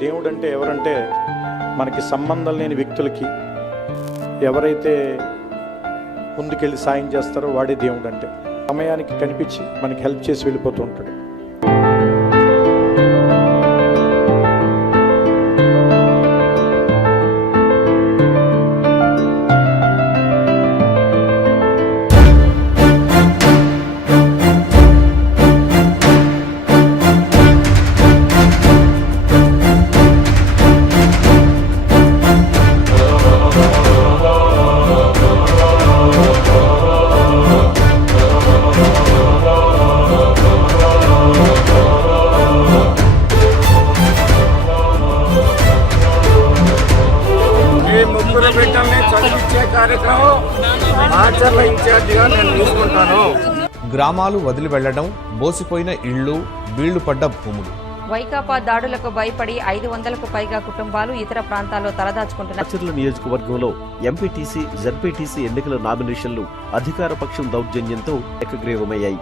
దేవుడు అంటే ఎవరంటే మనకి సంబంధం లేని వ్యక్తులకి ఎవరైతే ముందుకెళ్ళి సాయం చేస్తారో వాడే దేవుడు అంటే. సమయానికి కనిపించి మనకి హెల్ప్ చేసి వెళ్ళిపోతూ ఉంటాడు. ముగ్గురు బిడ్డల్ని చదివించే కార్యక్రమం ఆచరణ ఇన్ఛార్జిగా నేను తీసుకుంటాను. గ్రామాలు వదిలి వెళ్లడం, బోసిపోయిన ఇళ్లు, బీళ్లు పడ్డ భూములు. వైకాపా దాడులకు భయపడి 500కు పైగా కుటుంబాలు ఇతర ప్రాంతాల్లో తలదాచుకుంటున్నారు. రాచర్ల నియోజకవర్గంలో ఎంపీటీసీ, జడ్పీటీసీ ఎన్నికల నామినేషన్లు అధికార పక్షం దౌర్జన్యంతో ఏకగ్రీవమయ్యాయి.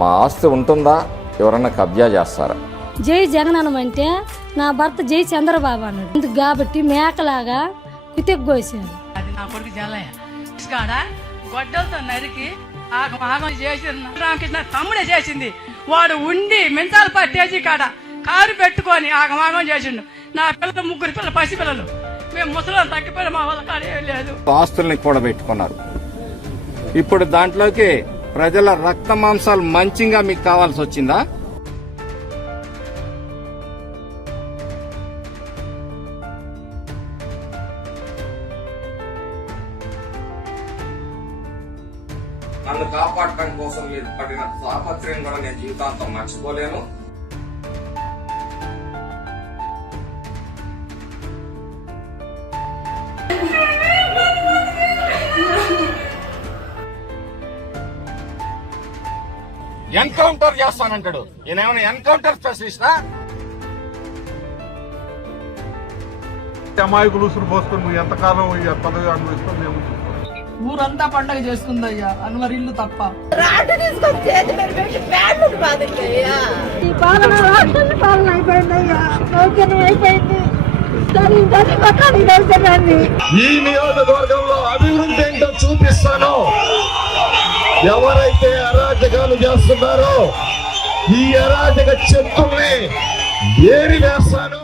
మా ఆస్తి ఉంటుందా, ఎవరన్నా కబ్జా చేస్తారా? జై జగనన్నం అంటే నా భర్త జై చంద్రబాబు అన్నాడు. అందుకు కాబట్టి మేకలాగా పితెగ్గోసాడు. అది నా కొడుకు జల్లయ్య గొడ్డలతో నరికి ఆగం చేసి రామకృష్ణ తమ్ముడే చేసింది. వాడు ఉండి మెంతాలు పట్టేసి కాడ కారు పెట్టుకొని ఆగమాగం చేసిండు. నా పిల్లలు 3 పిల్లలు, పసి పిల్లలు, మేము ముసలి తగ్గిపోయిన మా వాళ్ళ కాడ ఏం లేదు. ఆస్తుల్ని కూడా పెట్టుకున్నారు. ఇప్పుడు దాంట్లోకి ప్రజల రక్త మాంసాలు మంచిగా మీకు కావాల్సి వచ్చిందా? నన్ను కాపాడటం కోసం మీరు పడిన తాపత్రయం కూడా నేను జీవితాంతం మర్చిపోలేను. ఎన్కౌంటర్ చేస్తానంటాడు. ఈయనేమైనా ఎన్కౌంటర్ స్పెషలిస్టా? అమాయకులు ఉసురు పోసుకొని నువ్వు ఎంతకాలం ఈ పదవి అనుభవిస్తావు? మేము ఊరంతా పండగ చేస్తుందయ్యా, అన్వర్ ఇల్లు తప్ప. ఈ నియోజకవర్గంలో అభివృద్ధి ఏంటో చూపిస్తాను. ఎవరైతే అరాజకాలు చేస్తున్నారో ఈ అరాజక శక్తుల్ని ఏరి వేస్తాను.